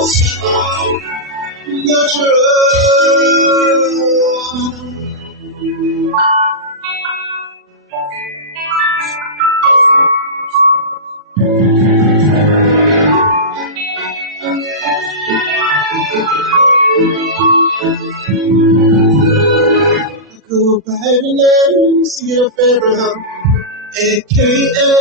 Go by the names, your favorite, aka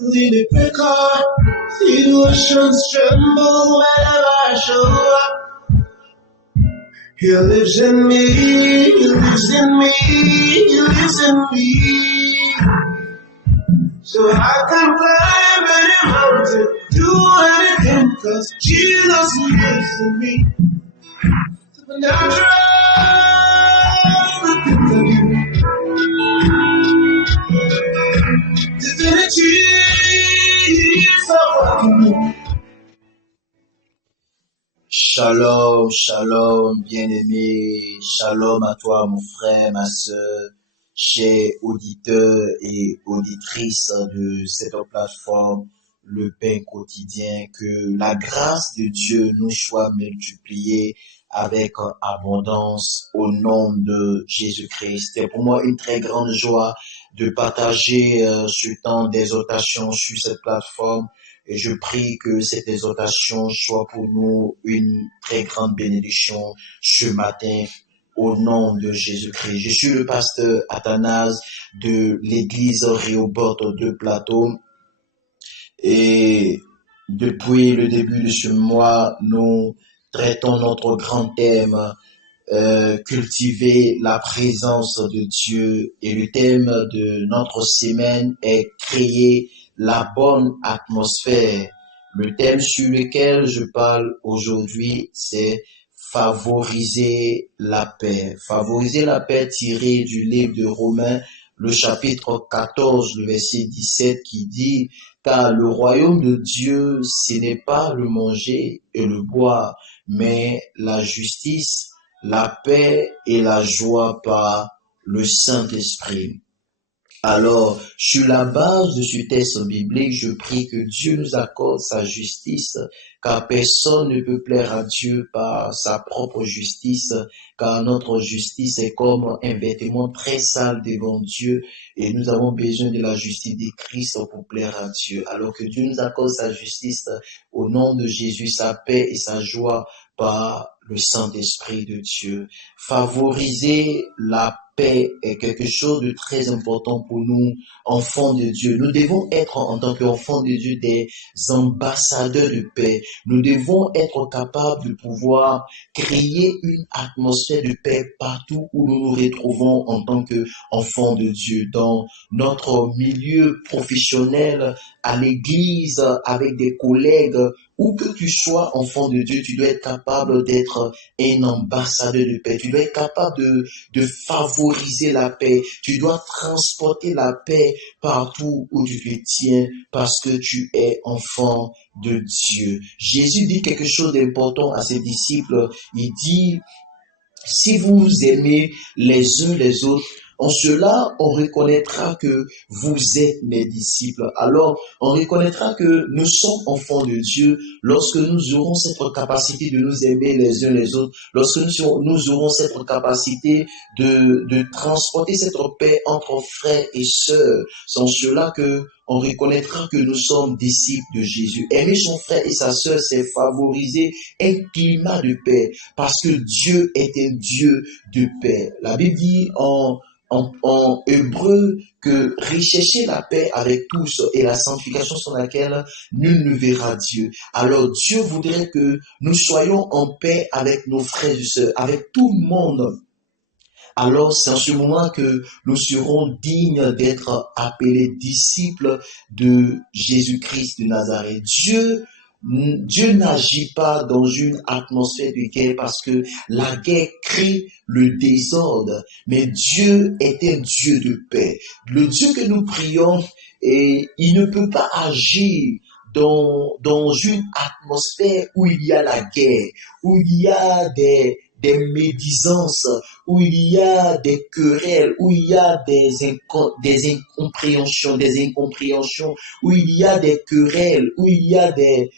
Lily Picker. The oceans tremble whenever I show up. He lives in me, he lives in me, he lives in me. So I can climb any mountain, do anything, cause Jesus lives in me. Supernatural, the things I do. Divinity, so welcome me. Shalom, shalom, bien-aimé, shalom à toi, mon frère, ma sœur, chers auditeurs et auditrices de cette plateforme, le pain quotidien, que la grâce de Dieu nous soit multipliée avec abondance au nom de Jésus-Christ. C'est pour moi une très grande joie de partager ce temps d'exhortation sur cette plateforme. Et je prie que cette exhortation soit pour nous une très grande bénédiction ce matin au nom de Jésus-Christ. Je suis le pasteur Athanase de l'église Rehoboth de Plateau. Et depuis le début de ce mois, nous traitons notre grand thème, cultiver la présence de Dieu. Et le thème de notre semaine est créer la bonne atmosphère. Le thème sur lequel je parle aujourd'hui, c'est favoriser la paix. Favoriser la paix tiré du livre de Romains, le chapitre 14, le verset 17 qui dit « Car le royaume de Dieu, ce n'est pas le manger et le boire, mais la justice, la paix et la joie par le Saint-Esprit. » Alors, sur la base de ce texte biblique, je prie que Dieu nous accorde sa justice, car personne ne peut plaire à Dieu par sa propre justice, car notre justice est comme un vêtement très sale devant Dieu, et nous avons besoin de la justice de Christ pour plaire à Dieu. Alors que Dieu nous accorde sa justice au nom de Jésus, sa paix et sa joie par le Saint-Esprit de Dieu. Favoriser la paix est quelque chose de très important pour nous, enfants de Dieu. Nous devons être, en tant qu'enfants de Dieu, des ambassadeurs de paix. Nous devons être capables de pouvoir créer une atmosphère de paix partout où nous nous retrouvons en tant qu'enfants de Dieu, dans notre milieu professionnel, à l'église, avec des collègues. Où que tu sois enfant de Dieu, tu dois être capable d'être un ambassadeur de paix. Tu dois être capable de favoriser la paix. Tu dois transporter la paix partout où tu te tiens parce que tu es enfant de Dieu. Jésus dit quelque chose d'important à ses disciples. Il dit, si vous vous aimez les uns les autres, en cela, on reconnaîtra que vous êtes mes disciples. Alors, on reconnaîtra que nous sommes enfants de Dieu lorsque nous aurons cette capacité de nous aimer les uns les autres, lorsque nous aurons cette capacité de transporter cette paix entre frères et sœurs. C'est en cela que on reconnaîtra que nous sommes disciples de Jésus. Aimer son frère et sa sœur, c'est favoriser un climat de paix, parce que Dieu est un Dieu de paix. La Bible dit en hébreu que rechercher la paix avec tous et la sanctification sur laquelle nul ne verra Dieu. Alors Dieu voudrait que nous soyons en paix avec nos frères et sœurs, avec tout le monde. Alors c'est en ce moment que nous serons dignes d'être appelés disciples de Jésus-Christ de Nazareth. Dieu n'agit pas dans une atmosphère de guerre parce que la guerre crée le désordre, mais Dieu est un Dieu de paix. Le Dieu que nous prions, il ne peut pas agir dans une atmosphère où il y a la guerre, où il y a des des médisances, où il y a des querelles, où il y a des incompréhensions, où il y a des querelles, où il y a des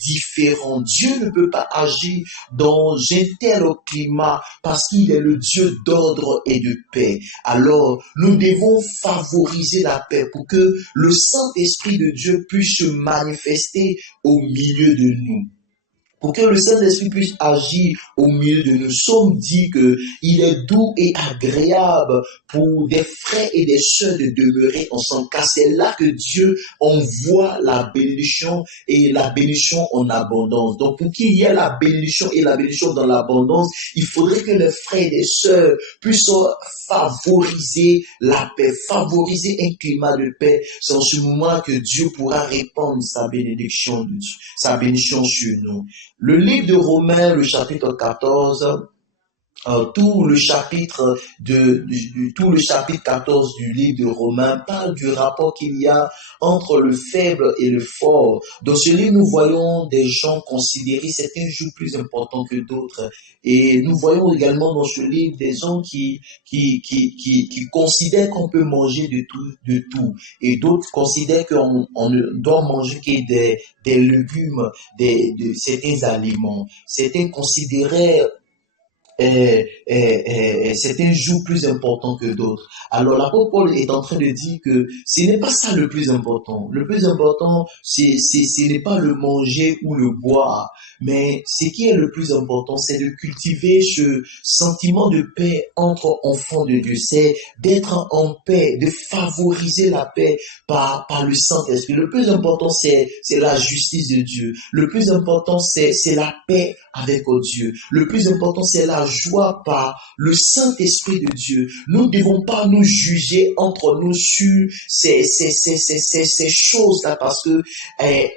différends. Dieu ne peut pas agir dans un tel climat parce qu'il est le Dieu d'ordre et de paix. Alors, nous devons favoriser la paix pour que le Saint-Esprit de Dieu puisse se manifester au milieu de nous. Pour que le Saint-Esprit puisse agir au milieu de nous. Nous sommes dit qu'il est doux et agréable pour des frères et des sœurs de demeurer ensemble, car c'est là que Dieu envoie la bénédiction et la bénédiction en abondance. Donc, pour qu'il y ait la bénédiction et la bénédiction dans l'abondance, il faudrait que les frères et les sœurs puissent favoriser la paix, favoriser un climat de paix. C'est en ce moment que Dieu pourra répandre sa bénédiction sur nous. Le livre de Romains, le chapitre 14, tout le chapitre 14 du livre de Romains parle du rapport qu'il y a entre le faible et le fort. Dans ce livre, nous voyons des gens considérer certains jours plus importants que d'autres. Et nous voyons également dans ce livre des gens qui considèrent qu'on peut manger de tout. Et d'autres considèrent qu'on ne doit manger que des légumes, de certains aliments. Certains considéraient c'est un jour plus important que d'autres. Alors l'apôtre Paul est en train de dire que ce n'est pas ça le plus important. Le plus important, ce n'est pas le manger ou le boire, mais ce qui est le plus important, c'est de cultiver ce sentiment de paix entre enfants de Dieu. C'est d'être en paix, de favoriser la paix par le Saint-Esprit. Le plus important, c'est la justice de Dieu. Le plus important, c'est la paix avec Dieu. Le plus important, c'est la joie par le Saint-Esprit de Dieu. Nous ne devons pas nous juger entre nous sur ces choses-là parce que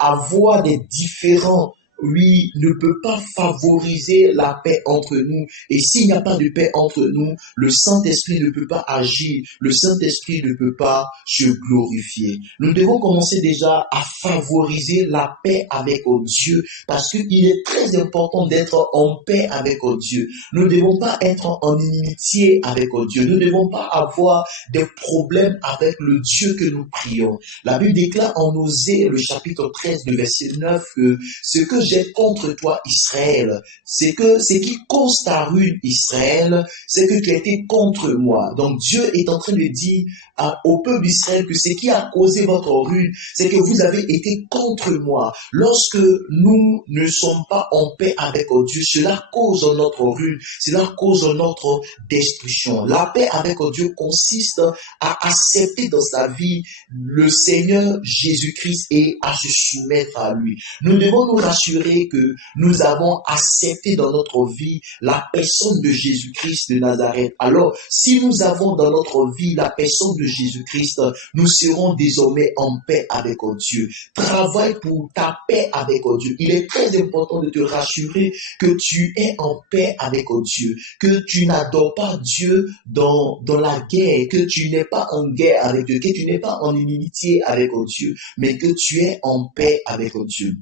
avoir des différents lui ne peut pas favoriser la paix entre nous. Et s'il n'y a pas de paix entre nous, le Saint-Esprit ne peut pas agir. Le Saint-Esprit ne peut pas se glorifier. Nous devons commencer déjà à favoriser la paix avec Dieu parce qu'il est très important d'être en paix avec Dieu. Nous ne devons pas être en inimitié avec Dieu. Nous ne devons pas avoir des problèmes avec le Dieu que nous prions. La Bible déclare en Osée, le chapitre 13, le verset 9, que ce que j'ai contre toi, Israël, c'est qui cause ta ruine, Israël, c'est que tu as été contre moi. Donc Dieu est en train de dire au peuple d'Israël que ce qui a causé votre ruine, c'est que vous avez été contre moi. Lorsque nous ne sommes pas en paix avec Dieu, cela cause notre ruine, cela cause notre destruction. La paix avec Dieu consiste à accepter dans sa vie le Seigneur Jésus-Christ et à se soumettre à lui. Nous devons nous rassurer que nous avons accepté dans notre vie la personne de Jésus-Christ de Nazareth. Alors, si nous avons dans notre vie la personne de Jésus-Christ, nous serons désormais en paix avec Dieu. Travaille pour ta paix avec Dieu. Il est très important de te rassurer que tu es en paix avec Dieu, que tu n'adores pas Dieu dans la guerre, que tu n'es pas en guerre avec Dieu, que tu n'es pas en inimitié avec Dieu, mais que tu es en paix avec Dieu.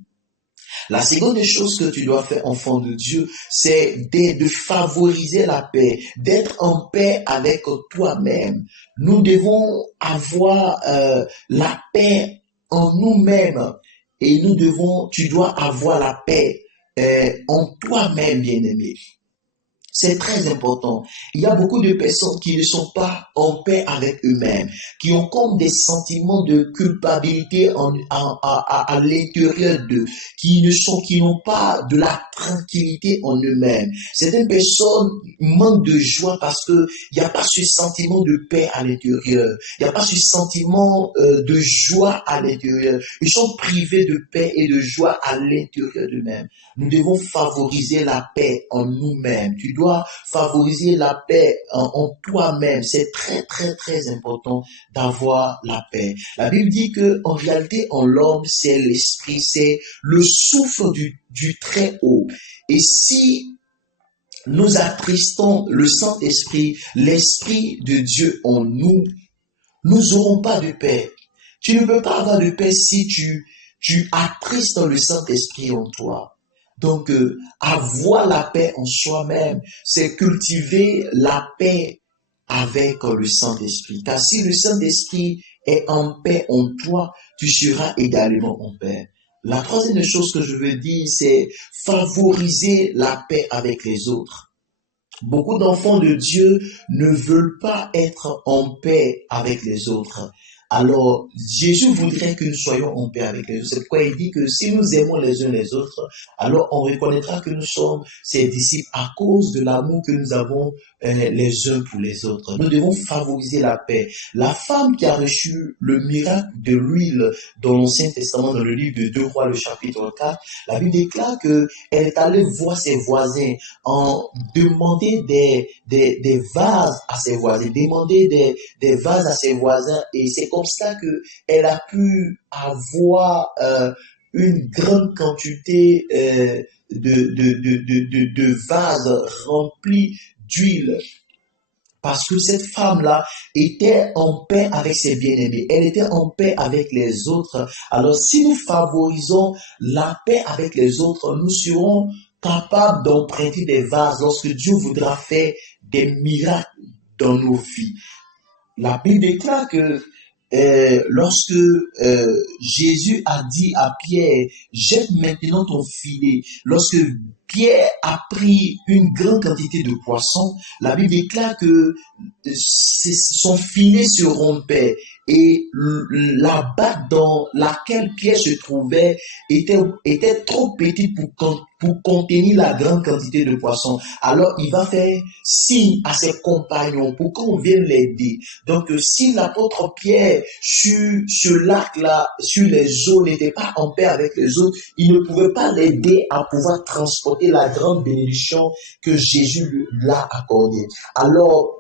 La seconde chose que tu dois faire, enfant de Dieu, c'est de favoriser la paix, d'être en paix avec toi-même. Nous devons avoir la paix en nous-mêmes et tu dois avoir la paix en toi-même, bien-aimé. C'est très important. Il y a beaucoup de personnes qui ne sont pas en paix avec eux-mêmes, qui ont comme des sentiments de culpabilité à l'intérieur d'eux, qui n'ont pas de la tranquillité en eux-mêmes. Certaines personnes manquent de joie parce que il n'y a pas ce sentiment de paix à l'intérieur. Il n'y a pas ce sentiment de joie à l'intérieur. Ils sont privés de paix et de joie à l'intérieur d'eux-mêmes. Nous devons favoriser la paix en nous-mêmes. Tu dois favoriser la paix en toi-même. C'est très, très, très important d'avoir la paix. La Bible dit que en réalité, en l'homme, c'est l'esprit, c'est le souffle du Très-Haut. Et si nous attristons le Saint-Esprit, l'Esprit de Dieu en nous, nous n'aurons pas de paix. Tu ne peux pas avoir de paix si tu attristes le Saint-Esprit en toi. Donc, avoir la paix en soi-même, c'est cultiver la paix avec le Saint-Esprit. Car si le Saint-Esprit est en paix en toi, tu seras également en paix. La troisième chose que je veux dire, c'est favoriser la paix avec les autres. Beaucoup d'enfants de Dieu ne veulent pas être en paix avec les autres. Alors, Jésus voudrait que nous soyons en paix avec les autres. C'est pourquoi il dit que si nous aimons les uns les autres, alors on reconnaîtra que nous sommes ses disciples à cause de l'amour que nous avons les uns pour les autres. Nous devons favoriser la paix. La femme qui a reçu le miracle de l'huile dans l'Ancien Testament, dans le livre de 2 Rois, le chapitre 4, la Bible déclare qu'elle est allée voir ses voisins en demandant des vases à ses voisins, demander des vases à ses voisins, et c'est comme ça qu'elle a pu avoir une grande quantité de vases remplis d'huile. Parce que cette femme-là était en paix avec ses bien-aimés. Elle était en paix avec les autres. Alors, si nous favorisons la paix avec les autres, nous serons capables d'emprunter des vases lorsque Dieu voudra faire des miracles dans nos vies. La Bible déclare que lorsque Jésus a dit à Pierre, jette maintenant ton filet, lorsque Pierre a pris une grande quantité de poissons, la Bible déclare que son filet se rompait et la bague dans laquelle Pierre se trouvait était trop petite pour contenir la grande quantité de poissons. Alors il va faire signe à ses compagnons pour qu'on vienne l'aider. Donc si l'apôtre Pierre sur ce lac-là, sur les eaux, n'était pas en paix avec les autres, il ne pouvait pas l'aider à pouvoir transporter la grande bénédiction que Jésus lui a accordée. Alors,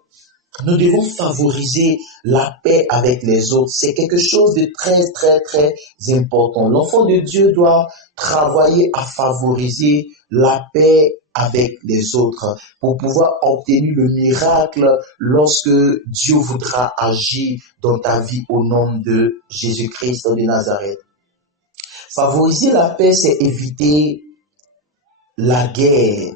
nous devons favoriser la paix avec les autres. C'est quelque chose de très, très, très important. L'enfant de Dieu doit travailler à favoriser la paix avec les autres pour pouvoir obtenir le miracle lorsque Dieu voudra agir dans ta vie au nom de Jésus-Christ de Nazareth. Favoriser la paix, c'est éviter la guerre,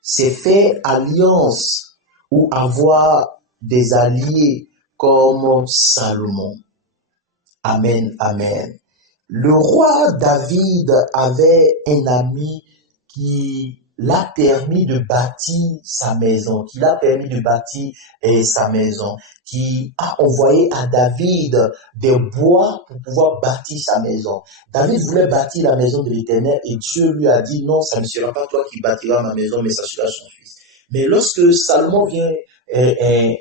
c'est faire alliance ou avoir des alliés comme Salomon. Amen, amen. Le roi David avait un ami qui l'a permis de bâtir sa maison, qui a envoyé à David des bois pour pouvoir bâtir sa maison. David voulait bâtir la maison de l'Éternel et Dieu lui a dit non, ça ne sera pas toi qui bâtiras ma maison, mais ça sera son fils. Mais lorsque Salomon vient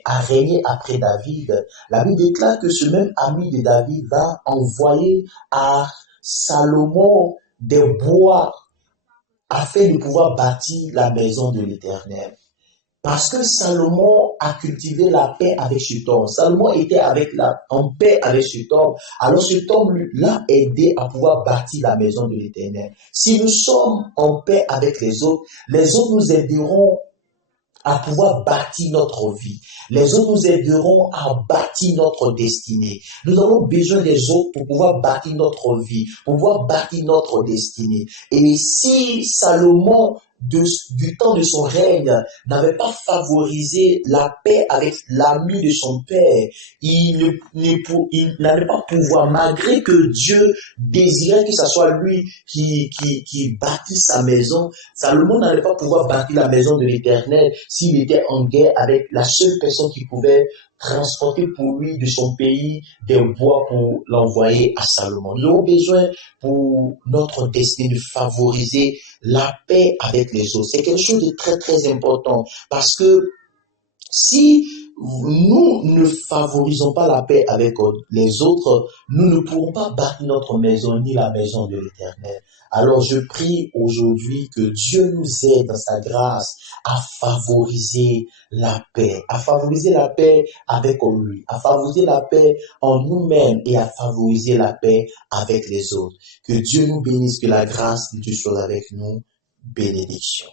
à régner après David, la Bible déclare que ce même ami de David va envoyer à Salomon des bois afin de pouvoir bâtir la maison de l'Éternel. Parce que Salomon a cultivé la paix avec cet homme. Salomon était en paix avec cet homme. Alors cet homme l'a aidé à pouvoir bâtir la maison de l'Éternel. Si nous sommes en paix avec les autres nous aideront à pouvoir bâtir notre vie. Les autres nous aideront à bâtir notre destinée. Nous avons besoin des autres pour pouvoir bâtir notre vie, pour pouvoir bâtir notre destinée. Et si Salomon, du temps de son règne, n'avait pas favorisé la paix avec l'ami de son père, il n'allait pas pouvoir, malgré que Dieu désirait que ce soit lui qui bâtisse sa maison, Salomon n'allait pas pouvoir bâtir la maison de l'Éternel s'il était en guerre avec la seule personne qui pouvait transporter pour lui de son pays des bois pour l'envoyer à Salomon. Nous avons besoin pour notre destinée de favoriser la paix avec les autres. C'est quelque chose de très très important parce que si nous ne favorisons pas la paix avec les autres, nous ne pourrons pas bâtir notre maison ni la maison de l'Éternel. Alors je prie aujourd'hui que Dieu nous aide dans sa grâce à favoriser la paix avec lui, à favoriser la paix en nous-mêmes et à favoriser la paix avec les autres. Que Dieu nous bénisse, que la grâce de Dieu soit avec nous. Bénédiction.